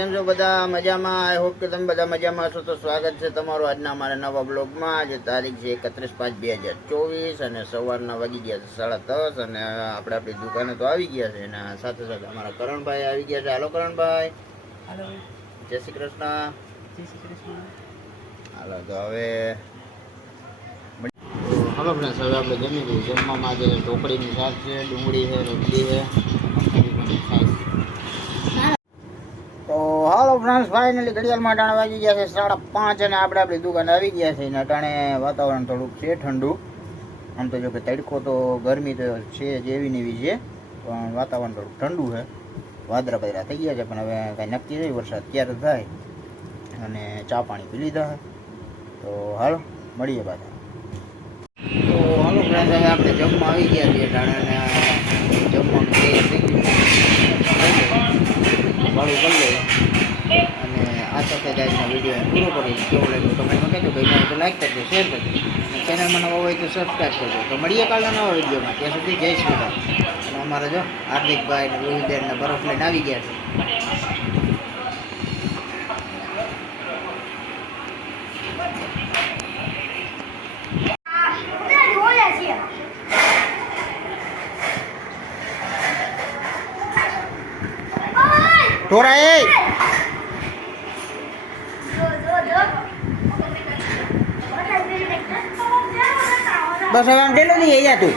કેમ છો બધા મજામાં? આઈ હોપ કે તમે બધા મજામાં છો. તો સ્વાગત છે તમારું આજના અમારા નવા બ્લોગમાં. આજે તારીખ છે 31/5/2024 અને સવારના વાગી ગયા છે 10:30 અને આપણે આપણી દુકાને તો આવી ગયા છે અને સાથે સાથે અમારા કરણભાઈ આવી ગયા છે. હાલો કરણભાઈ. હાલો. જય શ્રી કૃષ્ણ. જય શ્રી કૃષ્ણ. હાલો તો હવે હાલો ફ્રેન્ડ્સ, હવે આપણે જમી લઈએ. જમવામાં આજે ઢોકળીની શાક છે, ડુંગળી છે, રોટલી છે, તો હાલો ફ્રેન્ડ્સ, ફાઇનલી ઘડિયાળમાં અટાણે વાગી ગયા છે 5:30 અને આપણે આપણી દુકાને આવી ગયા છે. અટાણે વાતાવરણ થોડુંક છે ઠંડુ. આમ તો જો કે તડકો તો ગરમી તો છે જેવી ને એવી છે, પણ વાતાવરણ થોડુંક ઠંડુ છે. વાદળા બદરા થઈ ગયા છે, પણ હવે કાંઈ નક્કી નહીં, વરસાદ ક્યારે થાય. અને ચા પાણી પી લીધા. તો હાલો મળીએ પાછા. તો હાલો ફ્રેન્ડ્સ, હવે આપણે જમવા આવી ગયા છીએ. અટાણે જમવાનું તૈયાર થઈ ગયું ભાડું કરી લઈએ અને આ સાથે જ આજનો વિડીયો પૂરો કરીશ. કેવું લાગ્યું કમેન્ટમાં કહેજો. ગમ્યું હોય તો લાઈક કરજો, શેર કરજો અને ચેનલમાં નવા હોય તો સબસ્ક્રાઈબ કરજો. તો મળીએ કાલના નવા વિડીયોમાં. ત્યાં સુધી જય શ્રી રામ. અને અમારે જો હાર્દિકભાઈ ને રોહિતબેન ને બરફ લઈને આવી ગયા છે. ઢોરા એ બસ હવે આમ ટેલો નહીં અહીંયા તું.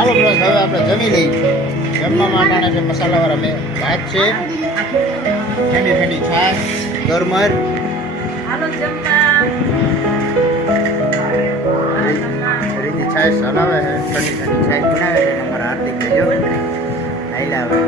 હાલો પ્લસ હવે આપણે જમી લઈએ. જમવા માટે છે મસાલાવાળા મેં ભાત છે, ઠંડી ઠંડી છાશ, ગરમર. રીતની છાશ હલાવે છે, ઠંડી ઠંડી છાશ બનાવે છે. અમારા હાર્દિક આયલા આવે